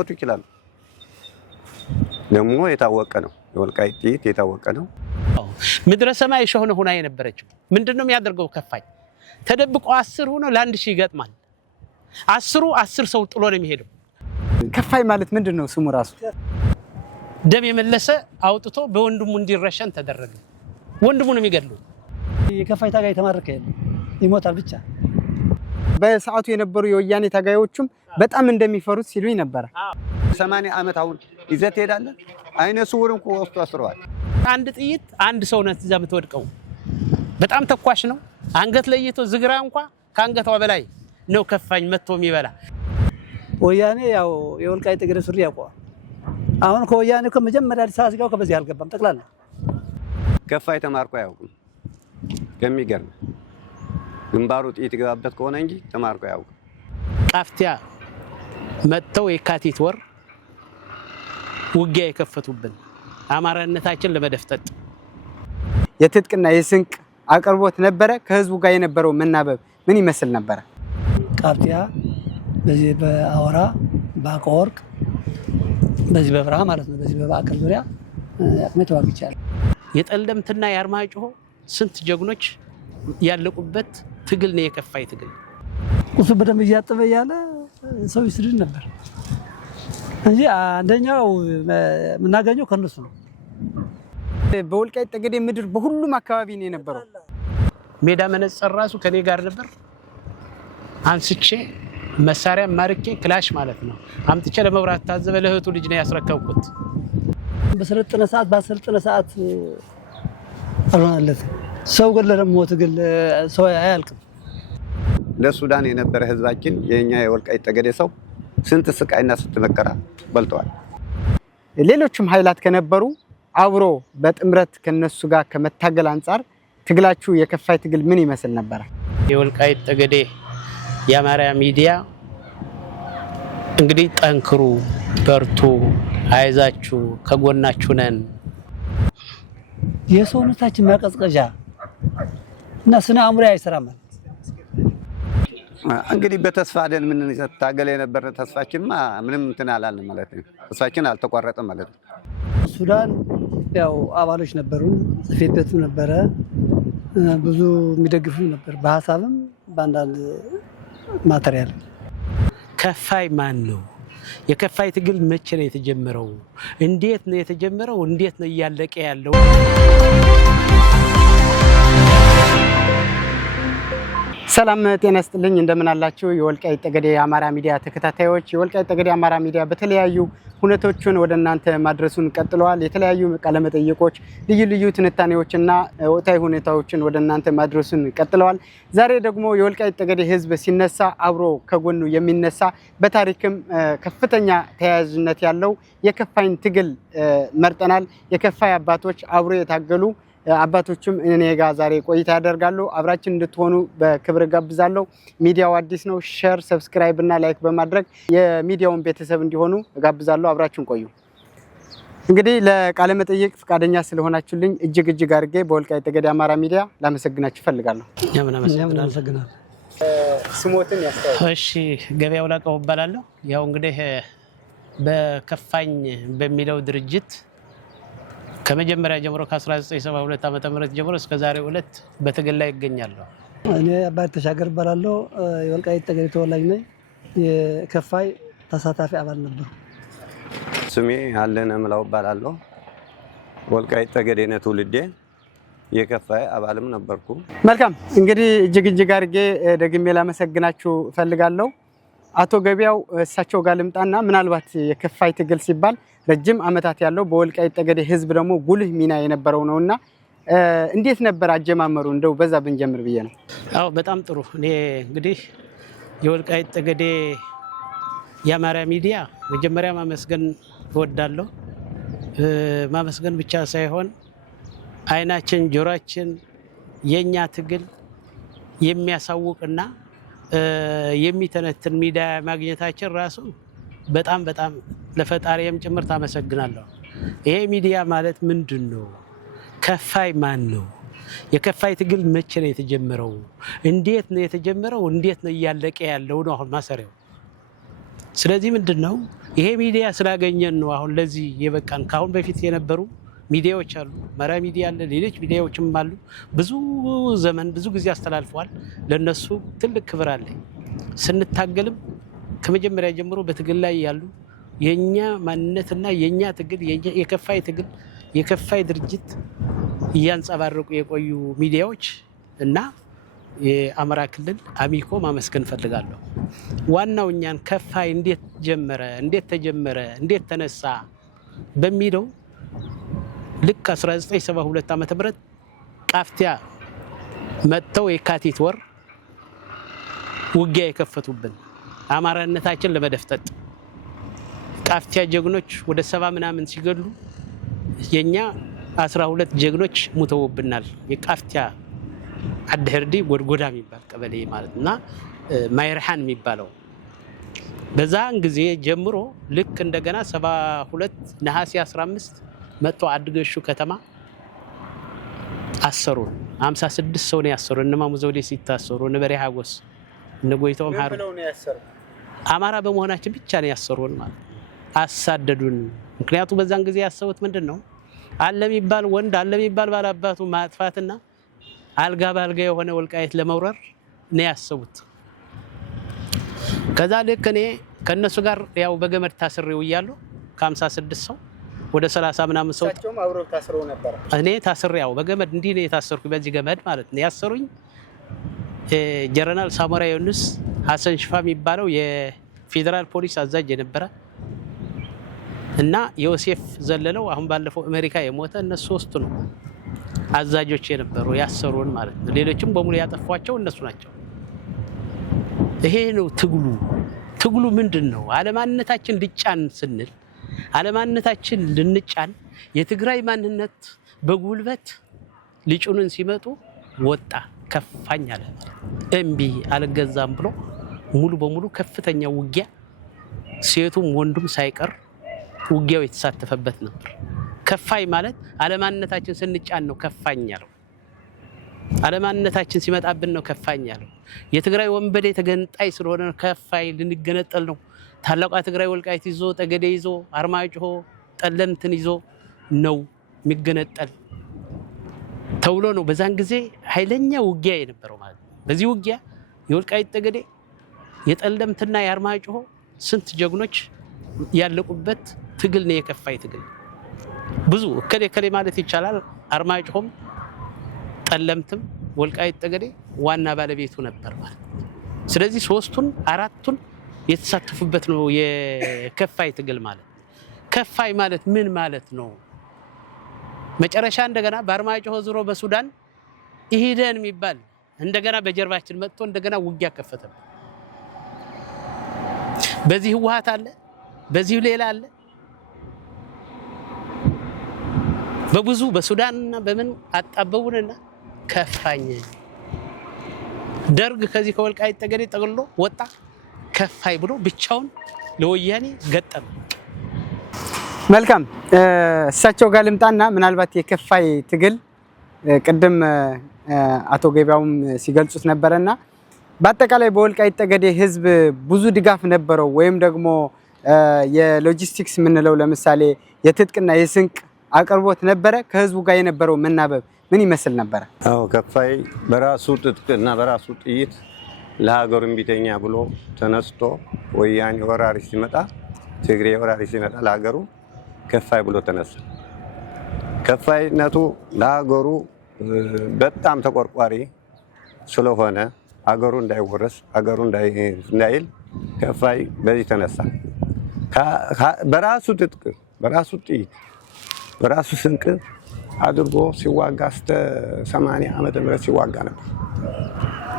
ሊሞቱ ይችላሉ። ደግሞ የታወቀ ነው የወልቃይት ጥይት የታወቀ ነው። ምድረ ሰማይ ሾሆነ ሆና የነበረችው ምንድነው የሚያደርገው? ከፋይ ተደብቆ 10 ሆኖ ለ1 ሺህ ይገጥማል። 10 ሰው ጥሎ ነው የሚሄደው። ከፋይ ማለት ምንድነው ስሙ ራሱ? ደም የመለሰ አውጥቶ በወንድሙ እንዲረሸን ተደረገ። ወንድሙ ነው የሚገድለው። የከፋይ ታጋይ ተማረከ ይሞታል ብቻ። በሰዓቱ የነበሩ የወያኔ ታጋዮችም በጣም እንደሚፈሩት ሲሉኝ ነበር። 80 ዓመት አሁን ይዘት ሄዳለ። አይነ ስውርም ወስቶ አስረዋል። አንድ ጥይት አንድ ሰው ነው እዛ የምትወድቀው። በጣም ተኳሽ ነው። አንገት ለይቶ ዝግራ እንኳን ከአንገቷ በላይ ነው ከፋኝ መጥቶ የሚበላ። ወያኔ ያው የወልቃይት ጠገዴ ሱሪ ያውቀዋል። አሁን ከወያኔ ከመጀመሪያ አዲስ አበባ ሲጋው ከበዚህ አልገባም ጠቅላላ። ከፋይ ተማርኮ አያውቅም። ከሚገርም ግንባሩ ጥይት ገባበት ከሆነ እንጂ ተማርኮ አያውቅም። ቃፍቲያ መጥተው የካቲት ወር ውጊያ የከፈቱብን አማራነታችን ለመደፍጠጥ የትጥቅና የስንቅ አቅርቦት ነበረ። ከህዝቡ ጋር የነበረው መናበብ ምን ይመስል ነበር? ቃፍቲያ በዚህ በአወራ በአቆወርቅ በዚህ በብርሃ ማለት ነው። በዚህ በባዕከል ዙሪያ አቅመ ተዋግቻለሁ። የጠለምትና የአርማጭሆ ስንት ጀግኖች ያለቁበት ትግል ነው የከፋይ ትግል። ቁሱ በደንብ እያጠበ ያለ ሰው ይስድድ ነበር እንጂ አንደኛው የምናገኘው ከነሱ ነው። በወልቃይት ጠገዴ ምድር በሁሉም አካባቢ ነው የነበረው። ሜዳ መነጽር ራሱ ከኔ ጋር ነበር። አንስቼ መሳሪያ ማርኬ ክላሽ ማለት ነው አምጥቼ ለመብራት ታዘበ ለህቱ ልጅ ነው ያስረከብኩት። በሰለጠነ ሰዓት ባሰለጠነ ሰዓት አልሆነለት ሰው ገለለ ሞት ግል ሰው አያልቅም። ለሱዳን የነበረ ህዝባችን የኛ የወልቃይት ጠገዴ ሰው ስንት ስቃይና ስንት መከራ በልተዋል። ሌሎችም ኃይላት ከነበሩ አብሮ በጥምረት ከነሱ ጋር ከመታገል አንፃር ትግላችሁ የከፋይ ትግል ምን ይመስል ነበር? የወልቃይት ጠገዴ የአማራ ሚዲያ እንግዲህ ጠንክሩ፣ በርቱ፣ አይዛችሁ ከጎናችሁ ነን። የሰውነታችን ማቀዝቀዣ እና ስነ አእምሮ አይሰራም። እንግዲህ በተስፋ አይደል ምን ታገለ የነበረ ተስፋችንማ ምንም እንትን አላልን ማለት ነው። ተስፋችን አልተቋረጠም ማለት ነው። ሱዳን ያው አባሎች ነበሩ፣ ጽፌት ቤቱ ነበረ፣ ብዙ የሚደግፉ ነበር በሐሳብም በአንዳንድ ማተሪያል። ከፋይ ማን ነው? የከፋይ ትግል መቼ ነው የተጀመረው? እንዴት ነው የተጀመረው? እንዴት ነው እያለቀ ያለው? ሰላም ጤና ይስጥልኝ። እንደምን አላችሁ? የወልቃይት ጠገዴ የአማራ ሚዲያ ተከታታዮች፣ የወልቃይት ጠገዴ የአማራ ሚዲያ በተለያዩ ሁነቶችን ወደ እናንተ ማድረሱን ቀጥለዋል። የተለያዩ ቃለ መጠይቆች፣ ልዩ ልዩ ትንታኔዎችና ወቅታዊ ሁኔታዎችን ወደ እናንተ ማድረሱን ቀጥለዋል። ዛሬ ደግሞ የወልቃይት ጠገዴ ህዝብ ሲነሳ አብሮ ከጎኑ የሚነሳ በታሪክም ከፍተኛ ተያያዥነት ያለው የከፋይን ትግል መርጠናል። የከፋይ አባቶች አብሮ የታገሉ አባቶችም እኔ ጋር ዛሬ ቆይታ ያደርጋሉ። አብራችን እንድትሆኑ በክብር ጋብዛለሁ። ሚዲያው አዲስ ነው። ሼር፣ ሰብስክራይብ እና ላይክ በማድረግ የሚዲያውን ቤተሰብ እንዲሆኑ ጋብዛለሁ። አብራችን ቆዩ። እንግዲህ ለቃለ መጠይቅ ፈቃደኛ ስለሆናችሁልኝ እጅግ አድርጌ በወልቃይት ጠገዴ አማራ ሚዲያ ላመሰግናችሁ ፈልጋለሁ። እናመሰግናለን። ስሞትን ያስተዋውቁ። እሺ፣ ገበያው ላቀው እባላለሁ። ያው እንግዲህ በከፋኝ በሚለው ድርጅት ከመጀመሪያ ጀምሮ ከ1972 ዓመተ ምህረት ጀምሮ እስከ ዛሬው ዕለት በትግል ላይ ይገኛለሁ። እኔ አባይ ተሻገር እባላለሁ። የወልቃይት ጠገዴ ተወላጅ ነኝ። የከፋይ ተሳታፊ አባል ነበር። ስሜ አለነ ምላው እባላለሁ። ወልቃይት ጠገዴ ነው ትውልዴ። የከፋይ አባልም ነበርኩ። መልካም እንግዲህ እጅግ አድርጌ ደግሜ ላመሰግናችሁ ፈልጋለሁ። አቶ ገበያው እሳቸው ጋር ልምጣና ምናልባት የከፋይ ትግል ሲባል ረጅም ዓመታት ያለው በወልቃይት ጠገዴ ህዝብ ደግሞ ጉልህ ሚና የነበረው ነውና እንዴት ነበር አጀማመሩ? እንደው በዛ ብንጀምር ብዬ ነው። አዎ በጣም ጥሩ። እኔ እንግዲህ የወልቃይት ጠገዴ የአማራ ሚዲያ መጀመሪያ ማመስገን እወዳለሁ። ማመስገን ብቻ ሳይሆን አይናችን ጆሮአችን የኛ ትግል የሚያሳውቅና የሚተነትን ሚዲያ ማግኘታችን ራሱ በጣም ለፈጣሪም ጭምር ታመሰግናለሁ። ይሄ ሚዲያ ማለት ምንድነው? ከፋይ ማን ነው? የከፋይ ትግል መቼ ነው የተጀመረው? እንዴት ነው የተጀመረው? እንዴት ነው እያለቀ ያለው ነው አሁን ማሰሪያው። ስለዚህ ምንድነው ይሄ ሚዲያ ስላገኘን ነው አሁን ለዚህ የበቃን። ካሁን በፊት የነበሩ ሚዲያዎች አሉ፣ መራ ሚዲያ አለ፣ ሌሎች ሚዲያዎችም አሉ። ብዙ ዘመን ብዙ ጊዜ አስተላልፈዋል። ለነሱ ትልቅ ክብር አለ። ስንታገልም ከመጀመሪያ ጀምሮ በትግል ላይ ያሉ የኛ ማንነትና የኛ ትግል የከፋይ ትግል የከፋይ ድርጅት እያንጸባረቁ የቆዩ ሚዲያዎች እና የአማራ ክልል አሚኮ ማመስገን ፈልጋለሁ። ዋናው እኛን ከፋይ እንዴት ጀመረ፣ እንዴት ተጀመረ፣ እንዴት ተነሳ በሚለው ልክ 1972 ዓ.ም ቃፍቲያ መጥተው የካቲት ወር ውጊያ የከፈቱብን አማራነታችን ለመደፍጠጥ ቃፍቲያ ጀግኖች ወደ 70 ምናምን ሲገሉ የኛ 12 ጀግኖች ሙተውብናል። የቃፍቲያ አድህርዲ ጎድጎዳ የሚባል ቀበሌ ማለትና ማይርሃን የሚባለው በዛን ጊዜ ጀምሮ ልክ እንደገና 72 ነሐሴ 15 መጥቶ አድገሹ ከተማ አሰሩን። 56 ሰው ነው ያሰሩን። እነ ማሙ ዘውዴ ሲታሰሩ፣ እነ በሬ ሀጎስ፣ እነ ጎይቶም ሀር አማራ በመሆናችን ብቻ ነው ያሰሩን ማለት አሳደዱን። ምክንያቱም በዛን ጊዜ ያሰቡት ምንድነው አለ የሚባል ወንድ አለ የሚባል ባላባቱ ማጥፋትና አልጋ ባልጋ የሆነ ወልቃይት ለመውረር ነው ያሰቡት። ከዛ ልክ እኔ ከነሱ ጋር ያው በገመድ ታስሬው እያለሁ ከ56 ሰው ወደ 30 ምናምን ሰው አብረው ታስረው ነበር። እኔ ታስሬው በገመድ እንዲህ ነው የታሰርኩ። በዚህ ገመድ ማለት ነው ያሰሩኝ። ጀነራል ሳሞራ ዮኑስ ሐሰን ሽፋ የሚባለው የፌደራል ፖሊስ አዛዥ የነበረ እና ዮሴፍ ዘለለው አሁን ባለፈው አሜሪካ የሞተ እነሱ ሶስቱ ነው አዛዦች የነበሩ ያሰሩን ማለት ነው። ሌሎችም በሙሉ ያጠፏቸው እነሱ ናቸው። ይሄ ነው ትግሉ። ትግሉ ምንድነው? አለማንነታችን ልጫን ስንል አለማንነታችን ልንጫን የትግራይ ማንነት በጉልበት ሊጩንን ሲመጡ ወጣ ከፋኝ አለ። እምቢ አልገዛም ብሎ ሙሉ በሙሉ ከፍተኛ ውጊያ ሴቱም ወንዱም ሳይቀር ውጊያው የተሳተፈበት ነበር። ከፋይ ማለት አለማንነታችን ስንጫን ነው ከፋኝ ያለው። አለማንነታችን ሲመጣብን ነው ከፋኝ ያለው። የትግራይ ወንበዴ ተገንጣይ ስለሆነ ከፋይ ልንገነጠል ነው። ታላቋ ትግራይ ወልቃይት ይዞ ጠገዴ ይዞ አርማጭሆ ጠለምትን ይዞ ነው የሚገነጠል ተብሎ ነው በዛን ጊዜ ኃይለኛ ውጊያ የነበረው ማለት ነው። በዚህ ውጊያ የወልቃይት ጠገዴ የጠለምትና የአርማጭሆ ስንት ጀግኖች ያለቁበት ትግል ነው። የከፋይ ትግል ብዙ ከሌ ማለት ይቻላል። አርማጭሆም ጠለምትም ወልቃይት ጠገዴ ዋና ባለቤቱ ነበር ማለት። ስለዚህ ሶስቱን አራቱን የተሳተፉበት ነው የከፋይ ትግል ማለት። ከፋይ ማለት ምን ማለት ነው? መጨረሻ እንደገና በአርማጭሆ ዙሮ በሱዳን ኢሂደን የሚባል እንደገና በጀርባችን መጥቶ እንደገና ውጊያ ከፈተበት። በዚህ ህወሓት አለ፣ በዚህ ሌላ አለ። በብዙ በሱዳንና በምን አጣበቡንና ከፋኝ። ደርግ ከዚህ ከወልቃይት ጠገዴ ጠቅልሎ ወጣ። ከፋይ ብሎ ብቻውን ለወያኔ ገጠመ። መልካም እሳቸው ጋር ልምጣና ምናልባት የከፋይ ትግል ቅድም አቶ ገቢያውም ሲገልጹት ነበረና በአጠቃላይ በወልቃይት ጠገዴ ህዝብ ብዙ ድጋፍ ነበረው ወይም ደግሞ የሎጂስቲክስ የምንለው ለምሳሌ የትጥቅና የስንቅ አቅርቦት ነበረ። ከህዝቡ ጋር የነበረው መናበብ ምን ይመስል ነበረ? አዎ ከፋይ በራሱ ትጥቅና በራሱ ጥይት ለሀገሩ እምቢተኛ ብሎ ተነስቶ ወያኔ ወራሪ ሲመጣ ትግሬ ወራሪ ሲመጣ ለሀገሩ ከፋይ ብሎ ተነሳ። ከፋይነቱ ለሀገሩ በጣም ተቆርቋሪ ስለሆነ ሀገሩ እንዳይወረስ ሀገሩ እንዳይል ከፋይ በዚህ ተነሳ። በራሱ ትጥቅ በራሱ ጥይት በራሱ ስንቅ አድርጎ ሲዋጋ እስከ 80 ዓመተ ምህረት ሲዋጋ ነበር።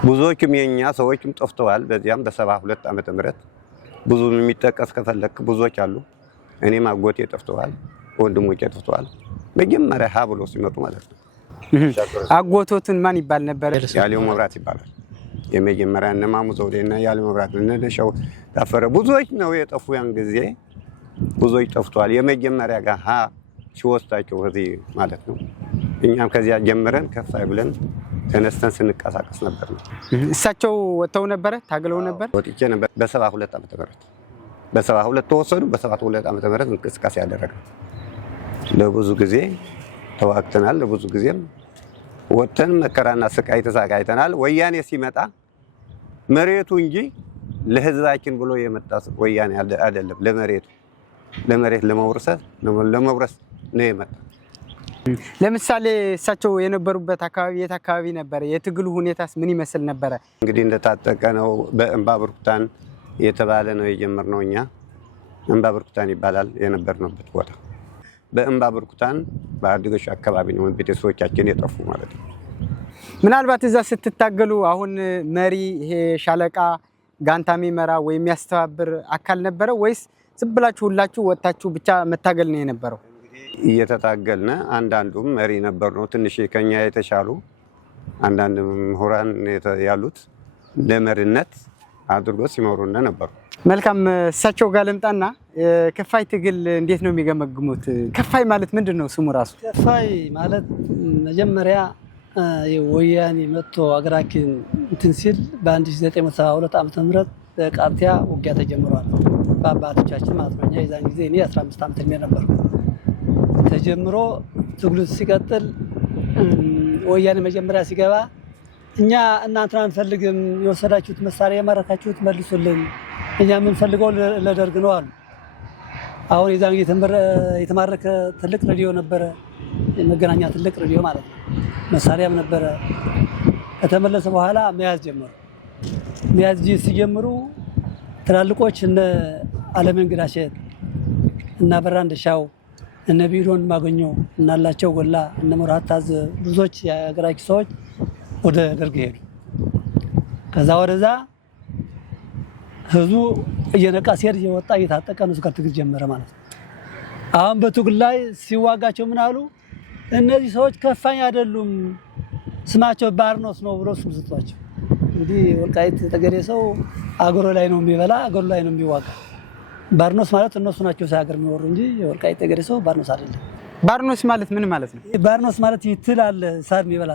ብዙዎችም የኛ ሰዎችም ጠፍተዋል። በዚያም በ72 ዓመተ ምህረት ብዙ የሚጠቀስ ከፈለክ ብዙዎች አሉ። እኔም አጎቴ ጠፍተዋል፣ ወንድሞቼ ጠፍተዋል። መጀመሪያ ሀ ብሎ ሲመጡ ማለት ነው። አጎቶትን ማን ይባል ነበር? ያሌው መብራት ይባላል። የመጀመሪያ እነ ማሙ ዘውዴና ያሌው መብራት እነ ደሻው ታፈረ ብዙዎች ነው የጠፉ። ያን ጊዜ ብዙዎች ጠፍተዋል። የመጀመሪያ ጋር ሀ ሲወስዳቸው እዚህ ማለት ነው። እኛም ከዚያ ጀምረን ከፋይ ብለን ተነስተን ስንቀሳቀስ ነበር ነው። እሳቸው ወጥተው ነበረ፣ ታግለው ነበር። ወጥቼ ነበር በ72 ዓመተ ምህረት በ72 ተወሰዱ። በ72 ዓመተ ምህረት እንቅስቃሴ ያደረገ ለብዙ ጊዜ ተዋግተናል። ለብዙ ጊዜም ወጥተን መከራና ስቃይ ተሰቃይተናል። ወያኔ ሲመጣ መሬቱ እንጂ ለህዝባችን ብሎ የመጣ ወያኔ አይደለም። ለመሬት ለመውረስ ነው የመጣ። ለምሳሌ እሳቸው የነበሩበት አካባቢ የት አካባቢ ነበረ? የትግሉ ሁኔታስ ምን ይመስል ነበረ? እንግዲህ እንደታጠቀ ነው። በእምባ ብርኩታን የተባለ ነው የጀመርነው እኛ። እምባ ብርኩታን ይባላል የነበርንበት ቦታ። በእምባ ብርኩታን በአድገሽ አካባቢ ነው ቤተሰቦቻችን የጠፉ ማለት ነው። ምናልባት እዛ ስትታገሉ አሁን መሪ ይሄ ሻለቃ ጋንታ የሚመራ ወይም የሚያስተባብር አካል ነበረ ወይስ ዝም ብላችሁ ሁላችሁ ወጣችሁ ብቻ መታገል ነው የነበረው? እየተታገልነ አንዳንዱም መሪ ነበር ነው ትንሽ ከኛ የተሻሉ አንዳንድ ምሁራን ያሉት ለመሪነት አድርጎ ሲመሩነ ነበሩ። መልካም እሳቸው ጋር ልምጣና ከፋይ ትግል እንዴት ነው የሚገመግሙት? ከፋይ ማለት ምንድን ነው ስሙ ራሱ? ከፋይ ማለት መጀመሪያ ወያኔ መጥቶ አገራችን እንትን ሲል በ1972 ዓመተ ምህረት በቃርቲያ ውጊያ ተጀምሯል። በአባቶቻችን ማለት ነው። የዛን ጊዜ እኔ 15 ዓመት እድሜ ነበር። ተጀምሮ ትግሉ ሲቀጥል ወያኔ መጀመሪያ ሲገባ እኛ እናንተን አንፈልግም፣ የወሰዳችሁት መሳሪያ የማረካችሁት መልሱልን፣ እኛ የምንፈልገው ለደርግ ነው አሉ። አሁን የዛን ጊዜ የተማረከ ትልቅ ሬዲዮ ነበረ፣ የመገናኛ ትልቅ ሬዲዮ ማለት ነው። መሳሪያም ነበረ። ከተመለሰ በኋላ መያዝ ጀመሩ። መያዝ ሲጀምሩ ትላልቆች እነ አለመንገድ አሸት እና በራ እንደሻው እነ ቢሮን ማገኘው እና አላቸው ጎላ እነ ሙራት ታዝ ብዙዎች የሀገራችን ሰዎች ወደ ደርግ ሄዱ። ከዛ ወደዛ ህዝቡ እየነቃ ሲሄድ እየወጣ እየታጠቀ ነው ጋር ትግል ጀመረ ማለት ነው። አሁን በትግል ላይ ሲዋጋቸው ምን አሉ? እነዚህ ሰዎች ከፋኝ አይደሉም፣ ስማቸው ባርኖስ ነው ብሎ ስም ሰጧቸው። እንግዲህ ወልቃይት ጠገዴ ሰው አገሩ ላይ ነው የሚበላ፣ አገሩ ላይ ነው የሚዋጋ። ባርኖስ ማለት እነሱ ናቸው ሳያገር የሚወሩ እንጂ የወልቃይት ጠገዴ ሰው ባርኖስ አይደለም። ባርኖስ ማለት ምን ማለት ነው? ባርኖስ ማለት ይትል አለ ሳር የሚበላ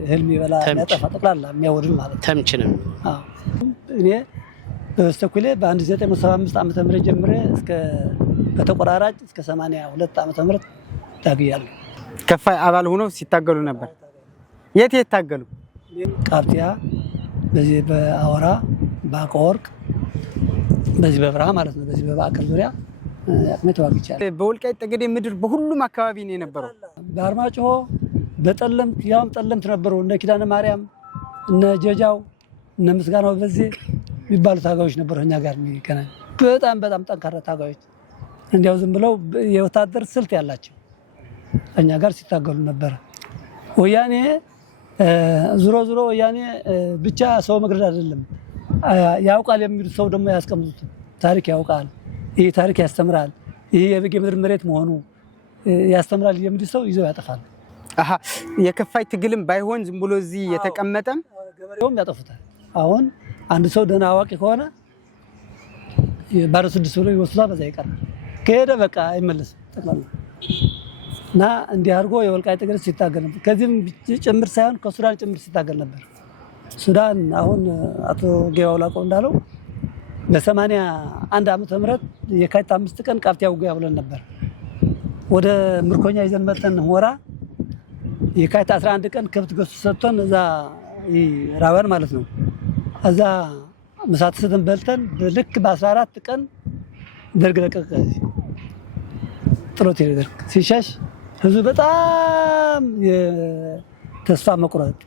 እህል የሚበላ የሚያጠፋ ጠቅላላ የሚያወድም ማለት ተምች ነው። እኔ በስተኩሌ በ1975 ዓመተ ምህረት ጀምሬ እስከ ከተቆራራጭ እስከ 82 ዓመተ ምህረት ታግያለሁ። ከፋይ አባል ሆነው ሲታገሉ ነበር። የት ታገሉ? ቃርቲያ፣ በዚህ በአወራ በአቀወርቅ፣ በዚህ በብርሃ ማለት ነው። በዚህ በባዕከል ዙሪያ ያቅሜ ተዋግቻለሁ። በወልቃይት ጠገዴ ምድር በሁሉም አካባቢ ነው የነበረው። በአርማጭሆ በጠለምት ያውም ጠለምት ነበሩ። እነ ኪዳነ ማርያም እነ ጀጃው እነ ምስጋናው በዚህ የሚባሉ ታጋዮች ነበሩ እኛ ጋር የሚገናኝ በጣም በጣም ጠንካራ ታጋዮች። እንዲያው ዝም ብለው የወታደር ስልት ያላቸው እኛ ጋር ሲታገሉ ነበር። ወያኔ ዙሮ ወያኔ ብቻ ሰው መግደል አይደለም ያውቃል የሚሉት ሰው ደግሞ ያስቀምጡት ታሪክ ያውቃል። ይሄ ታሪክ ያስተምራል፣ ይሄ የበጌ ምድር መሬት መሆኑ ያስተምራል የሚሉት ሰው ይዘው ያጠፋል። የከፋይ ትግልም ባይሆን ዝም ብሎ እዚህ የተቀመጠም ገበሬውም ያጠፉታል። አሁን አንድ ሰው ደህና አዋቂ ከሆነ ባለ 6 ብሎ ይወስዳል፣ በዛ ይቀራል። ከሄደ በቃ አይመለስም ጠቅላላ እና እንዲህ አድርጎ የወልቃይት ጠገዴ ሲታገል ነበር። ከዚህም ጭምር ሳይሆን ከሱዳን ጭምር ሲታገል ነበር። ሱዳን አሁን አቶ ጌዋው ላቆ እንዳለው በ81 ዓመተ ምህረት የካቲት 5 ቀን ቃርቲያ ውጊያ ብለን ነበር። ወደ ምርኮኛ ይዘን መጥተን ሆራ የካቲት 11 ቀን ከብት ገሱ ሰጥተን እዛ ራባን ማለት ነው። እዛ ምሳት ስትን በልተን ልክ በ14 ቀን ደርግ ለቀቀ። ጥሎት ደርግ ሲሻሽ ህዝቡ በጣም የተስፋ መቁረጥ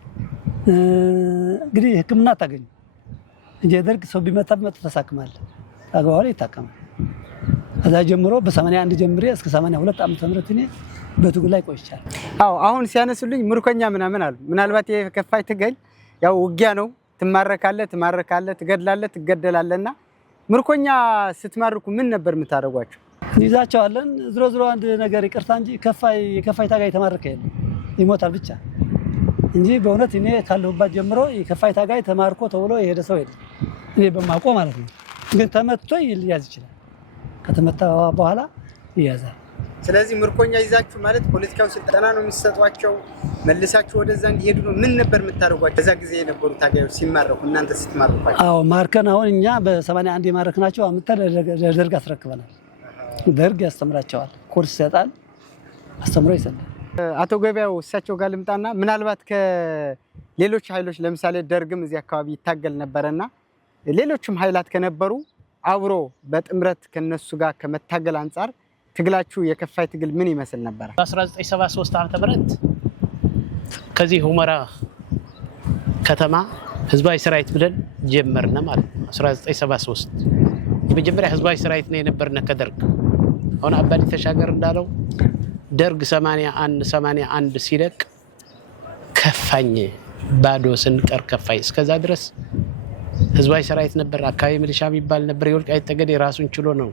እንግዲህ ሕክምና ታገኝ እንጂ ደርግ ሰው ቢመታ ተሳክማል አገባው ላይ ይታከማል። ከዛ ጀምሮ በ81 ጀምሬ እስከ 82 ዓመተ ምህረት እኔ በትግል ላይ ቆይቻለሁ። አሁን ሲያነሱልኝ ምርኮኛ ምናምን አሉ። ምናልባት የከፋይ ትግል ያው ውጊያ ነው። ትማረካለህ፣ ትገድላለህ፣ ትገደላለህና ምርኮኛ ስትማርኩ ምን ነበር የምታደርጓቸው? እንይዛቸዋለን። ዝሮ አንድ ነገር ይቅርታ እንጂ የከፋይ ታጋይ ተማረከ የለም ይሞታል ብቻ እንጂ በእውነት እኔ ካለሁባት ጀምሮ የከፋይ ታጋይ ተማርኮ ተብሎ የሄደ ሰው የለም እኔ በማውቀው ማለት ነው። ግን ተመትቶ ይያዝ ይችላል። ከተመታ በኋላ ይያዛል። ስለዚህ ምርኮኛ ይዛችሁ ማለት ፖለቲካው ስልጠና ነው የሚሰጧቸው መልሳችሁ ወደዛ እንዲሄዱ ነው ምን ነበር የምታደርጓቸው በዛ ጊዜ የነበሩ ታጋዮች ሲማረኩ እናንተ ስትማረኳቸው አዎ ማርከን አሁን እኛ በ81 ማርከናቸው አምጥተን ለደርግ አስረክበናል ደርግ ያስተምራቸዋል ኮርስ ይሰጣል አስተምሮ ይሰጣል አቶ ገበያው እሳቸው ጋር ልምጣና ምናልባት ከሌሎች ኃይሎች ለምሳሌ ደርግም እዚህ አካባቢ ይታገል ነበርና ሌሎችም ኃይላት ከነበሩ አብሮ በጥምረት ከነሱ ጋር ከመታገል አንፃር ትግላችሁ የከፋይ ትግል ምን ይመስል ነበር? በ1973 ዓ.ም ከዚህ ሁመራ ከተማ ህዝባዊ ሰራዊት ብለን ጀመርነ ማለት ነው 1973 የመጀመሪያ ህዝባዊ ሰራዊት ነው የነበርነ ከደርግ አሁን አባዲ ተሻገር እንዳለው ደርግ 81 ሲለቅ ከፋኝ ባዶ ስንቀር ከፋይ እስከዛ ድረስ ህዝባዊ ሰራዊት ነበር አካባቢ ሚሊሻ የሚባል ነበር የወልቃይት ጠገዴ ራሱን ችሎ ነው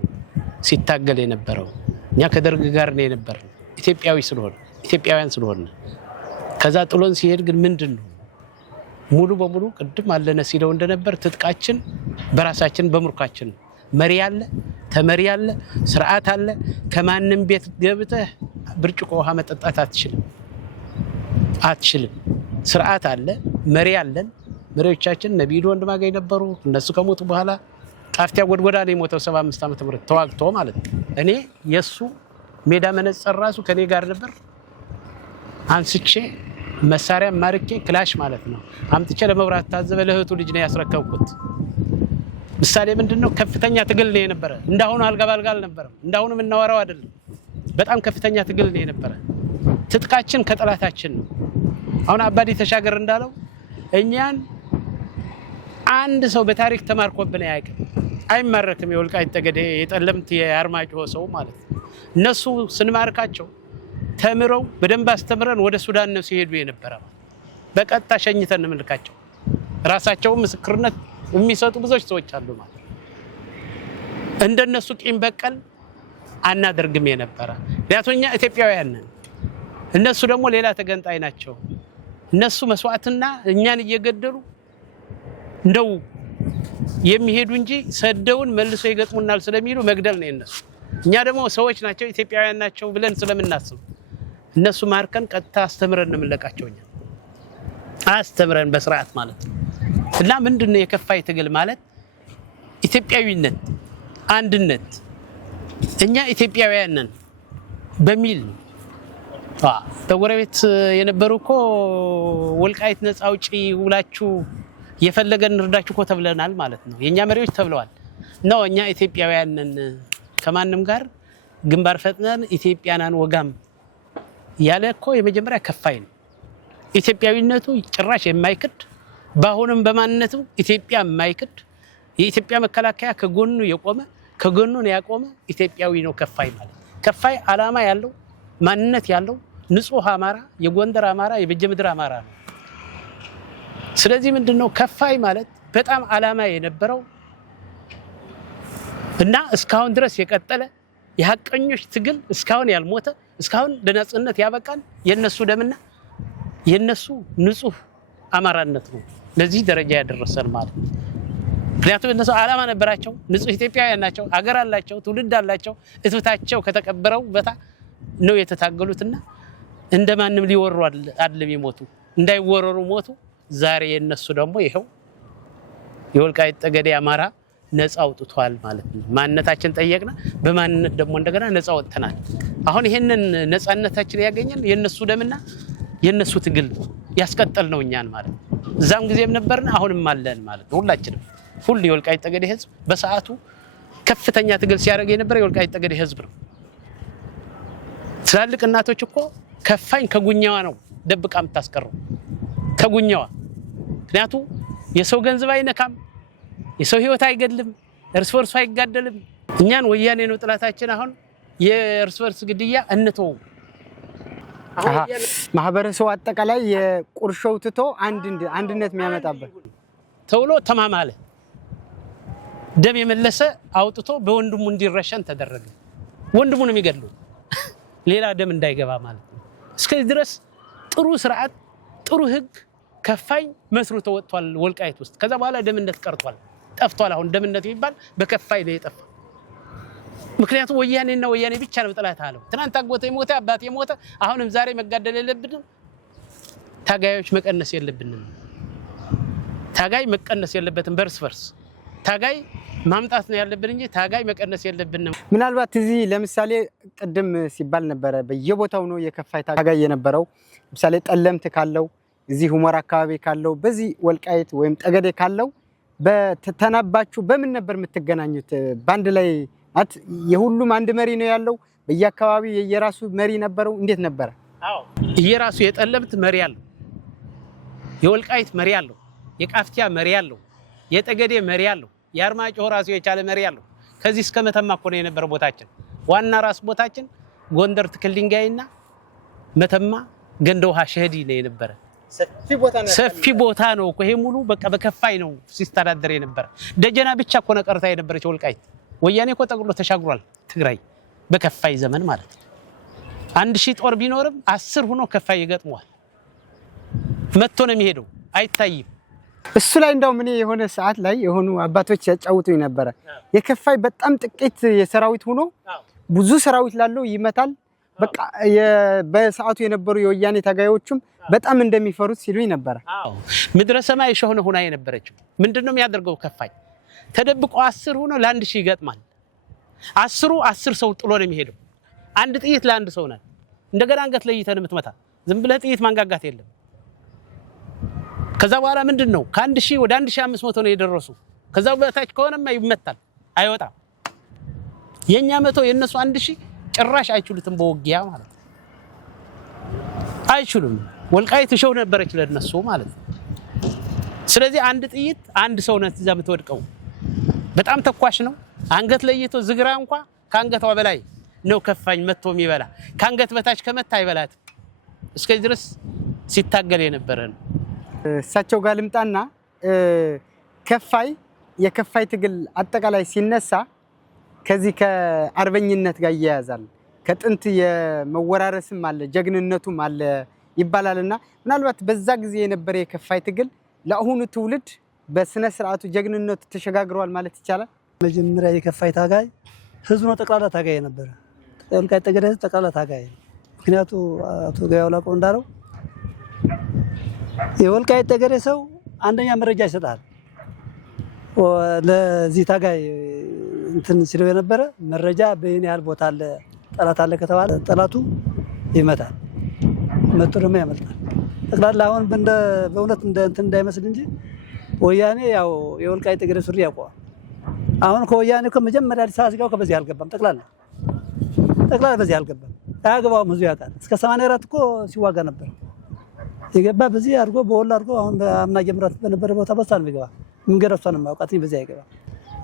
ሲታገል የነበረው እኛ ከደርግ ጋር ነው የነበረው ኢትዮጵያውያን ስለሆነ ከዛ ጥሎን ሲሄድ ግን ምንድነው ሙሉ በሙሉ ቅድም አለነ ሲለው እንደነበር ትጥቃችን በራሳችን በምርካችን መሪ አለ ተመሪ አለ ስርዓት አለ ከማንም ቤት ገብተህ ብርጭቆ ውሃ መጠጣት አትችልም ስርዓት አለ መሪ አለን መሪዎቻችን ነብዩ ወንድማገኝ ነበሩ እነሱ ከሞቱ በኋላ ጣፍቲያ ጎድጎዳ ነው የሞተው 75 ዓመት ምረት ተዋግቶ ማለት ነው እኔ የሱ ሜዳ መነጽር ራሱ ከኔ ጋር ነበር አንስቼ መሳሪያ ማርኬ ክላሽ ማለት ነው አምጥቼ ለመብራት ታዘበ ለህቱ ልጅ ነው ያስረከብኩት ምሳሌ ምንድነው ከፍተኛ ትግል ነው የነበረ እንዳሁኑ አልጋ ባልጋ አልነበረም እንዳሁኑ ምናወራው አይደለም በጣም ከፍተኛ ትግል ነው የነበረ ትጥቃችን ከጠላታችን ነው አሁን አባዲ ተሻገር እንዳለው እኛን አንድ ሰው በታሪክ ተማርኮብን ያያቅም አይማረክም የወልቃይት ጠገዴ የጠለምት የአርማጭሆ ሰው ማለት እነሱ ስንማርካቸው ተምረው በደንብ አስተምረን ወደ ሱዳን ነው ሲሄዱ የነበረ በቀጥታ ሸኝተን እንልካቸው ራሳቸው ምስክርነት የሚሰጡ ብዙዎች ሰዎች አሉ ማለት እንደነሱ ቂም በቀል አናደርግም የነበረ ምክንያቱም እኛ ኢትዮጵያውያን ነን እነሱ ደግሞ ሌላ ተገንጣይ ናቸው እነሱ መስዋዕትና እኛን እየገደሉ እንደው የሚሄዱ እንጂ ሰደውን መልሶ ይገጥሙናል ስለሚሉ መግደል ነው የነሱ እኛ ደግሞ ሰዎች ናቸው ኢትዮጵያውያን ናቸው ብለን ስለምናስብ እነሱ ማርከን ቀጥታ አስተምረን እንመለቃቸው እኛ አስተምረን በስርዓት ማለት እና ምንድነው የከፋይ ትግል ማለት ኢትዮጵያዊነት አንድነት እኛ ኢትዮጵያውያን ነን በሚል ተጎረቤት የነበሩኮ ወልቃይት ነፃ አውጪ ውላችሁ የፈለገን እርዳችሁ እኮ ተብለናል ማለት ነው የኛ መሪዎች ተብለዋል ነው እኛ ኢትዮጵያውያን ነን ከማንም ጋር ግንባር ፈጥነን ኢትዮጵያናን ወጋም ያለ እኮ የመጀመሪያ ከፋይ ነው ኢትዮጵያዊነቱ ጭራሽ የማይክድ ባሁንም በማንነቱ ኢትዮጵያ የማይክድ የኢትዮጵያ መከላከያ ከጎኑ የቆመ ከጎኑ ነው ያቆመ ኢትዮጵያዊ ነው ከፋይ ማለት ከፋይ አላማ ያለው ማንነት ያለው ንጹህ አማራ የጎንደር አማራ የበጀምድር አማራ ነው ስለዚህ ምንድነው ከፋይ ማለት በጣም አላማ የነበረው እና እስካሁን ድረስ የቀጠለ የሐቀኞች ትግል እስካሁን ያልሞተ እስካሁን ለነጻነት ያበቃን የነሱ ደምና የነሱ ንጹህ አማራነት ነው ለዚህ ደረጃ ያደረሰን ማለት ምክንያቱም እነሱ አላማ ነበራቸው ንጹህ ኢትዮጵያውያን ናቸው አገር አላቸው ትውልድ አላቸው እትብታቸው ከተቀበረው በታ ነው የተታገሉትና እንደማንም ሊወሩ አይደለም ይሞቱ እንዳይወረሩ ሞቱ ዛሬ የነሱ ደግሞ ይሄው የወልቃይት ጠገዴ አማራ ነፃ አውጥቷል ማለት ነው ማንነታችን ጠየቅና በማንነት ደግሞ እንደገና ነፃ ወጥተናል አሁን ይሄንን ነፃነታችን ያገኘን የነሱ ደምና የነሱ ትግል ያስቀጠል ነው እኛን ማለት እዛም ጊዜም ነበርና አሁንም አለን ማለት ሁላችንም ሁሉ የወልቃይት ጠገዴ ህዝብ በሰዓቱ ከፍተኛ ትግል ሲያደርግ የነበረ የወልቃይት ጠገዴ ህዝብ ነው ትላልቅ እናቶች እኮ ከፋኝ ከጉኛዋ ነው ደብቃ የምታስቀረው ከጉኛዋ ምክንያቱ የሰው ገንዘብ አይነካም የሰው ህይወት አይገድልም እርስ በርሱ አይጋደልም እኛን ወያኔ ነው ጥላታችን አሁን የእርስ በርስ ግድያ እንተው ማህበረሰቡ አጠቃላይ የቁርሾው ትቶ አንድነት የሚያመጣበት ተውሎ ተማማለ ደም የመለሰ አውጥቶ በወንድሙ እንዲረሸን ተደረገ ወንድሙን የሚገድሉ ሌላ ደም እንዳይገባ ማለት ነው እስከዚህ ድረስ ጥሩ ስርዓት ጥሩ ህግ ከፋይ መስርቶ ወጥቷል ወልቃይት ውስጥ ከዛ በኋላ ደምነት ቀርቷል ጠፍቷል አሁን ደምነት ይባል በከፋይ ነው የጠፋ ምክንያቱም ወያኔና ወያኔ ብቻ ነው ጠላት አለው። ትናንት አጎቴ ሞተ፣ አባቴ ሞተ፣ አሁንም ዛሬ መጋደል የለብንም። ታጋዮች መቀነስ የለብንም። ታጋይ መቀነስ የለበትም። በርስ ታጋይ ማምጣት ነው ያለብን እንጂ ታጋይ መቀነስ የለብንም። ምናልባት እዚህ ለምሳሌ ቅድም ሲባል ነበረ በየቦታው ነው የከፋይ ታጋይ የነበረው። ለምሳሌ ጠለምት ካለው እዚህ ሁመራ አካባቢ ካለው በዚህ ወልቃይት ወይም ጠገዴ ካለው በተናባችሁ በምን ነበር የምትገናኙት? ባንድ ላይ አት የሁሉም አንድ መሪ ነው ያለው? በየአካባቢው የየራሱ መሪ ነበረው? እንዴት ነበር? አዎ የራሱ የጠለምት መሪ አለው፣ የወልቃይት መሪ አለው፣ የቃፍቲያ መሪ አለው፣ የጠገዴ መሪ አለው፣ የአርማጭሆ ራሱ የቻለ መሪ አለው። ከዚህ እስከ መተማ እኮ ነው የነበረ ቦታችን። ዋና ራስ ቦታችን ጎንደር ትክል ድንጋይና መተማ ገንደ ውሃ ሸህዲ ነው የነበረ። ሰፊ ቦታ ነው እኮ ይሄ ሙሉ በቃ በከፋይ ነው ሲስተዳደር የነበረ። ደጀና ብቻ እኮ ነው ቀርታ የነበረች ወልቃይት። ወያኔ እኮ ጠቅሎ ተሻግሯል ትግራይ በከፋይ ዘመን ማለት ነው። 1000 ጦር ቢኖርም 10 ሆኖ ከፋይ ይገጥመዋል። መጥቶ ነው የሚሄደው፣ አይታይም። እሱ ላይ እንደው ምን የሆነ ሰዓት ላይ የሆኑ አባቶች ያጫውቱኝ ነበረ። የከፋይ በጣም ጥቂት የሰራዊት ሆኖ ብዙ ሰራዊት ላለው ይመታል። በቃ በሰዓቱ የነበሩ የወያኔ ታጋዮችም በጣም እንደሚፈሩት ሲሉኝ ነበር። አዎ ምድረ ሰማይ ሸሆነ ሆና የነበረችው ምንድነው የሚያደርገው? ከፋይ ተደብቆ 10 ሆኖ ለ1000 ይገጥማል። 10 ሰው ጥሎ ነው የሚሄደው። አንድ ጥይት ለአንድ ሰው ናት። እንደገና አንገት ለይተን የምትመታ ዝም ብለህ ጥይት ማንጋጋት የለም። ከዛ በኋላ ምንድነው ከ1000 ወደ 1500 ነው የደረሱ። ከዛ በታች ከሆነማ ይመታል፣ አይወጣም። የኛ 100 የነሱ 1000 ጭራሽ አይችሉትም በውጊያ ማለት ነው። አይችሉም። ወልቃይት ሸው ነበረች ለነሱ ማለት ነው። ስለዚህ አንድ ጥይት አንድ ሰው ነው እዛ የምትወድቀው። በጣም ተኳሽ ነው። አንገት ለይቶ ዝግራ እንኳን ከአንገቷ በላይ ነው ከፋኝ መጥቶ የሚበላ። ከአንገት በታች ከመታ አይበላትም። እስከዚህ ድረስ ሲታገል የነበረ ነው። እሳቸው ጋር ልምጣና የከፋይ ትግል አጠቃላይ ሲነሳ ከዚህ ከአርበኝነት ጋር ይያያዛል። ከጥንት የመወራረስም አለ ጀግንነቱም አለ ይባላልና ምናልባት በዛ ጊዜ የነበረ የከፋይ ትግል ለአሁኑ ትውልድ በስነ ስርዓቱ ጀግንነቱ ተሸጋግሯል ማለት ይቻላል። መጀመሪያ የከፋይ ታጋይ ህዝብ ነው፣ ጠቅላላ ታጋይ ነበረ። ወልቃይት ጠገዴ ጠቅላላ ታጋይ። ምክንያቱ አቶ ገያው ላቆ እንዳለው የወልቃይት ጠገዴ ሰው አንደኛ መረጃ ይሰጣል። ለዚህ ታጋይ እንትን ሲለው የነበረ መረጃ በእኔ ያህል ቦታ አለ ጠላት አለ ከተባለ ጠላቱ ይመታል፣ መጥቶ ደግሞ ያመልጣል። ጠቅላላ አሁን በእውነት እንትን እንዳይመስል እንጂ ወያኔ ያው የወልቃይት ጠገዴ ሱሪ ያውቀዋል። አሁን ከወያኔ እኮ መጀመሪያ አዲስ አበባ ሲገባ በዚህ አልገባም። ጠቅላላ በዚህ አልገባም። አያገባውም፣ ህዝቡ ያውቃል። እስከ 84 እኮ ሲዋጋ ነበር የገባ በዚህ አድርጎ በወሎ አድርጎ አሁን በአምና ጀምራት በነበረ ቦታ በሳ ነው የሚገባ። መንገድ እሷን የማያውቃት በዚህ አይገባ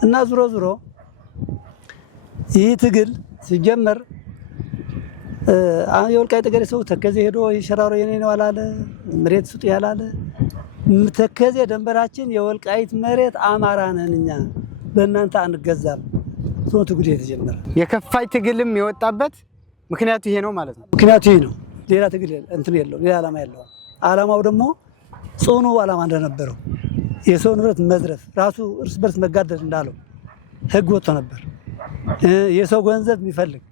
እና ዙሮ ይህ ትግል ሲጀመር የወልቃይት ጠገዴ ሰው ተከዜ ሄዶ ይሸራሮ የኔ ነው አላለ፣ መሬት ስጡ ያላለ። ተከዜ ደንበራችን የወልቃይት መሬት አማራ ነን እኛ በእናንተ አንገዛም። ሶቱ ትግል የተጀመረ የከፋይ ትግልም የወጣበት ምክንያቱ ይሄ ነው ማለት ነው። ምክንያቱ ይሄ ነው። ሌላ ትግል እንትን የለው፣ ሌላ ዓላማ የለው። ዓላማው ደግሞ ጽኑ ዓላማ እንደነበረው የሰው ንብረት መዝረፍ፣ ራሱ እርስ በርስ መጋደል እንዳለው ህግ ወጥቶ ነበር። የሰው ገንዘብ የሚፈልግ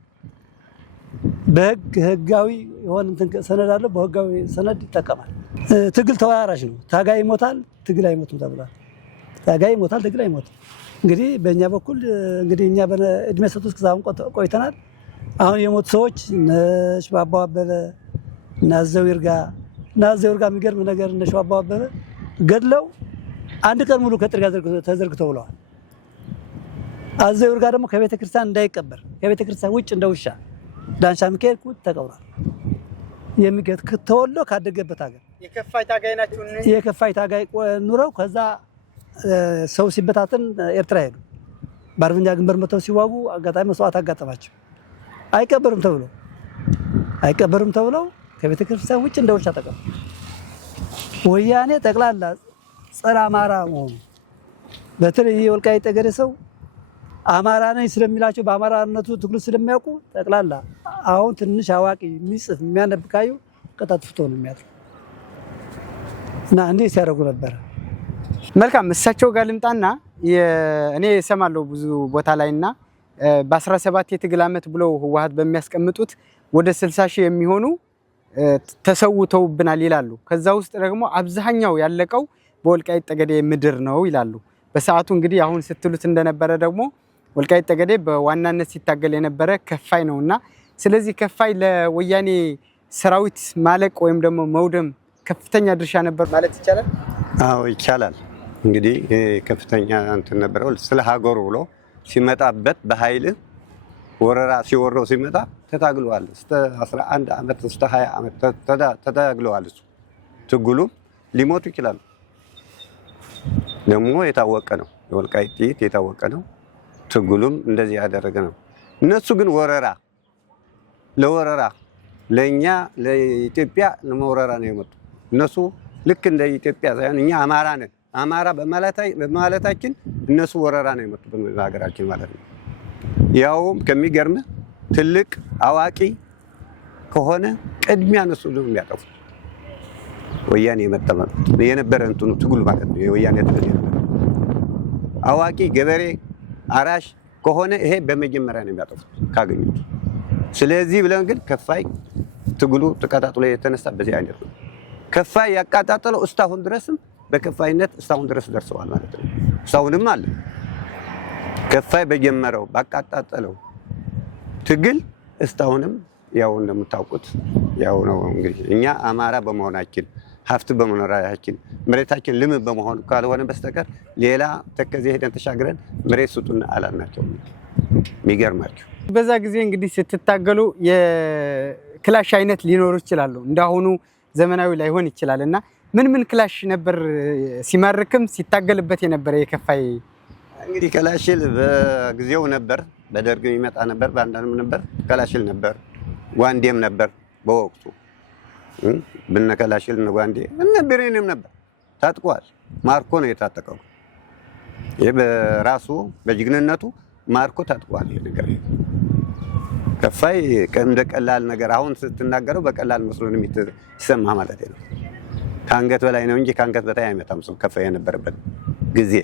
በህጋዊ የሆነ እንትን ሰነድ አለው፣ በህጋዊ ሰነድ ይጠቀማል። ትግል ተወራራሽ ነው። ታጋይ ይሞታል፣ ትግል አይሞትም ተብሏል። ታጋይ ይሞታል፣ ትግል አይሞትም። እንግዲህ በእኛ በኩል እንግዲህ እኛ በእድሜ ሰጡ እስከዛም ቆይተናል። አሁን የሞቱ ሰዎች ሽባባው አበበ እና አዘው ይርጋ የሚገርም ነገር እነ ሽባባው አበበ ገድለው አንድ ቀን ሙሉ ከጥር ጋር ተዘርግተው ብለዋል። አዘው ይርጋ ደግሞ ከቤተ ክርስቲያን እንዳይቀበር ከቤተ ክርስቲያን ውጭ እንደ ውሻ ዳንሻ ሚካኤል ቁጥ ተቀብሯል። የሚገት ተወልዶ ካደገበት ሀገር የከፋይ ታጋይ ናቸው። የከፋይ ታጋይ ኑረው ከዛ ሰው ሲበታተን ኤርትራ ሄዱ። በአርበኛ ግንባር መተው ሲዋጉ አጋጣሚ መስዋዕት አጋጠማቸው። አይቀበሩም ተብለው ከቤተ ክርስቲያን ውጭ እንደ ውሻ ተቀበሩ። ወያኔ ጠቅላላ ጸረ አማራ መሆኑ በተለይ የወልቃይት ጠገዴ ሰው አማራ ነኝ ስለሚላቸው በአማራነቱ ትግሉ ስለሚያውቁ ጠቅላላ አሁን ትንሽ አዋቂ የሚጽፍ የሚያነብ ካዩ ቀጣጥፍቶ ነው የሚያድረው እና እንዴት ሲያደርጉ ነበር። መልካም እሳቸው ጋር ልምጣና እኔ እሰማለሁ ብዙ ቦታ ላይና በ17 የትግል ዓመት ብለው ህወሓት በሚያስቀምጡት ወደ 60 ሺህ የሚሆኑ ተሰውተውብናል ይላሉ። ከዛ ውስጥ ደግሞ አብዛኛው ያለቀው በወልቃይት ጠገዴ ምድር ነው ይላሉ። በሰዓቱ እንግዲህ አሁን ስትሉት እንደነበረ ደግሞ ወልቃይት ጠገዴ በዋናነት ሲታገል የነበረ ከፋይ ነውና ስለዚህ ከፋይ ለወያኔ ሰራዊት ማለቅ ወይም ደግሞ መውደም ከፍተኛ ድርሻ ነበር ማለት ይቻላል። አዎ ይቻላል። እንግዲህ ከፍተኛ እንትን ነበረው ስለ ሀገሩ ብሎ ሲመጣበት በኃይል ወረራ ሲወረው ሲመጣ ተታግለዋል። እስከ 11 ዓመት እስከ 20 ዓመት ተታግለዋል። እሱ ትግሉ ሊሞቱ ይችላሉ። ደግሞ የታወቀ ነው። የወልቃይት ጥይት የታወቀ ነው። ትግሉም እንደዚህ ያደረገ ነው። እነሱ ግን ለወረራ ለኛ ለኢትዮጵያ ለመወረራ ነው የመጡ። እነሱ ልክ እንደ ኢትዮጵያ ሳይሆን እኛ አማራ ነን። አማራ በማለታችን እነሱ ወረራ ነው የመጡ በሀገራችን ማለት ነው። ያውም ከሚገርም ትልቅ አዋቂ ከሆነ ቅድሚያ እነሱ ነው የሚያጠፉት። ወያኔ የነበረ እንትኑ ትግሉ ማለት ነው። የወያኔ ትግል አዋቂ ገበሬ አራሽ ከሆነ ይሄ በመጀመሪያ ነው የሚያጠፉት ካገኙት። ስለዚህ ብለን ግን ከፋይ ትግሉ ተቀጣጥሎ የተነሳ በዚህ አይነት ነው። ከፋይ ያቃጣጠለው እስካሁን ድረስም በከፋይነት እስካሁን ድረስ ደርሰዋል ማለት ነው። እስካሁንም አለ። ከፋይ በጀመረው ባቃጣጠለው ትግል እስካሁንም ያው እንደምታውቁት ያው ነው። እንግዲህ እኛ አማራ በመሆናችን ሀብት በመኖራችን መሬታችን ልም በመሆኑ ካልሆነ በስተቀር ሌላ ተከዜ ሄደን ተሻግረን መሬት ስጡን አላልናቸው። የሚገርማችሁ በዛ ጊዜ እንግዲህ ስትታገሉ የክላሽ አይነት ሊኖሩ ይችላሉ። እንዳሁኑ ዘመናዊ ላይሆን ይችላል እና ምን ክላሽ ነበር ሲማርክም ሲታገልበት የነበረ የከፋይ? እንግዲህ ክላሽል በጊዜው ነበር፣ በደርግም ይመጣ ነበር፣ በአንዳንድም ነበር። ክላሽል ነበር፣ ጓንዴም ነበር በወቅቱ ብነከላሽል ነው ጓንዴ እና ብሬንም ነበር። ታጥቋል። ማርኮ ነው የታጠቀው። ይሄ በራሱ በጅግንነቱ ማርኮ ታጥቋል። ይሄ ነገር ከፋይ እንደ ቀላል ነገር አሁን ስትናገረው በቀላል መስሎ ነው የሚሰማ ማለት ነው። ከአንገት በላይ ነው እንጂ ከአንገት በታይ አይመጣም። ሰው ከፋይ የነበረበት ጊዜ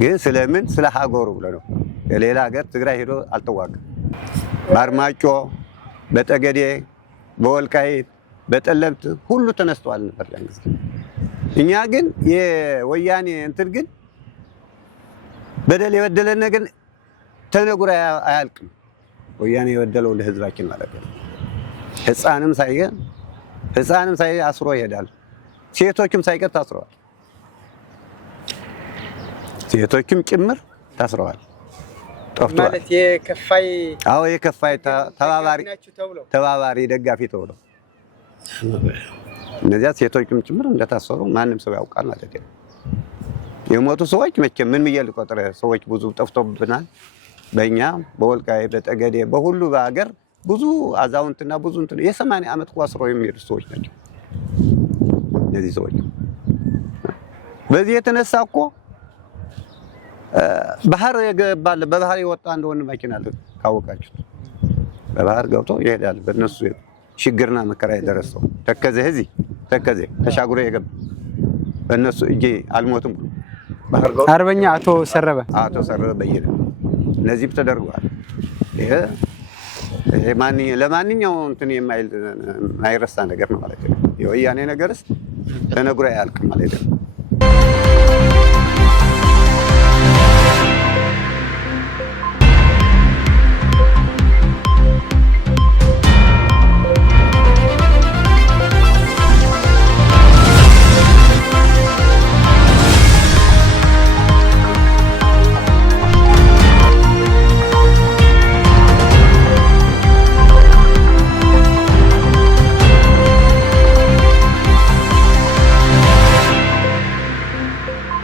ግን ስለምን ስለ ሀገሩ ብሎ ነው። ሌላ ሀገር ትግራይ ሄዶ አልተዋጋም። በአርማጮ በጠገዴ በወልቃይት በጠለምት ሁሉ ተነስተዋል ነበር ያን ጊዜ። እኛ ግን የወያኔ እንትን ግን በደል የበደለን ነገር ተነግሮ አያልቅም። ወያኔ የበደለው ለህዝባችን ማለት ነው። ህፃንም ሳይ አስሮ ይሄዳል። ሴቶችም ሳይቀር ታስረዋል። ሴቶችም ጭምር ታስረዋል። ጠፍተዋል ማለት የከፋይ የከፋይ ተባባሪ ደጋፊ ተብሎ እነዚያ ሴቶችም ጭምር እንደታሰሩ ማንም ሰው ያውቃል ማለት ነው። የሞቱ ሰዎች መቼም ምን ብዬ ልቆጥር፣ ሰዎች ብዙ ጠፍቶብናል። በእኛ በወልቃይት በጠገዴ በሁሉ በሀገር ብዙ አዛውንትና ብዙ እንትን የ80 ዓመት አስረው የሚሄዱ ሰዎች ናቸው እነዚህ ሰዎች። በዚህ የተነሳ እኮ ባህር የገባል በባህር የወጣ እንደሆነ መኪና አለ ካወቃችሁ፣ በባህር ገብቶ ይሄዳል። በእነሱ ችግርና መከራ የደረሰው ተከዜ ተሻግሮ የገባ በእነሱ እጄ አልሞትም ብሎ ባህር ገብቶ አርበኛ አቶ ሰረበ በየነ እነዚህ ተደርጓል። ይሄ ለማንኛውም እንትን የማይረሳ ነገር ነው ማለት ነው። የወያኔ ነገርስ ተነግሮ አያልቅም ማለት ነው።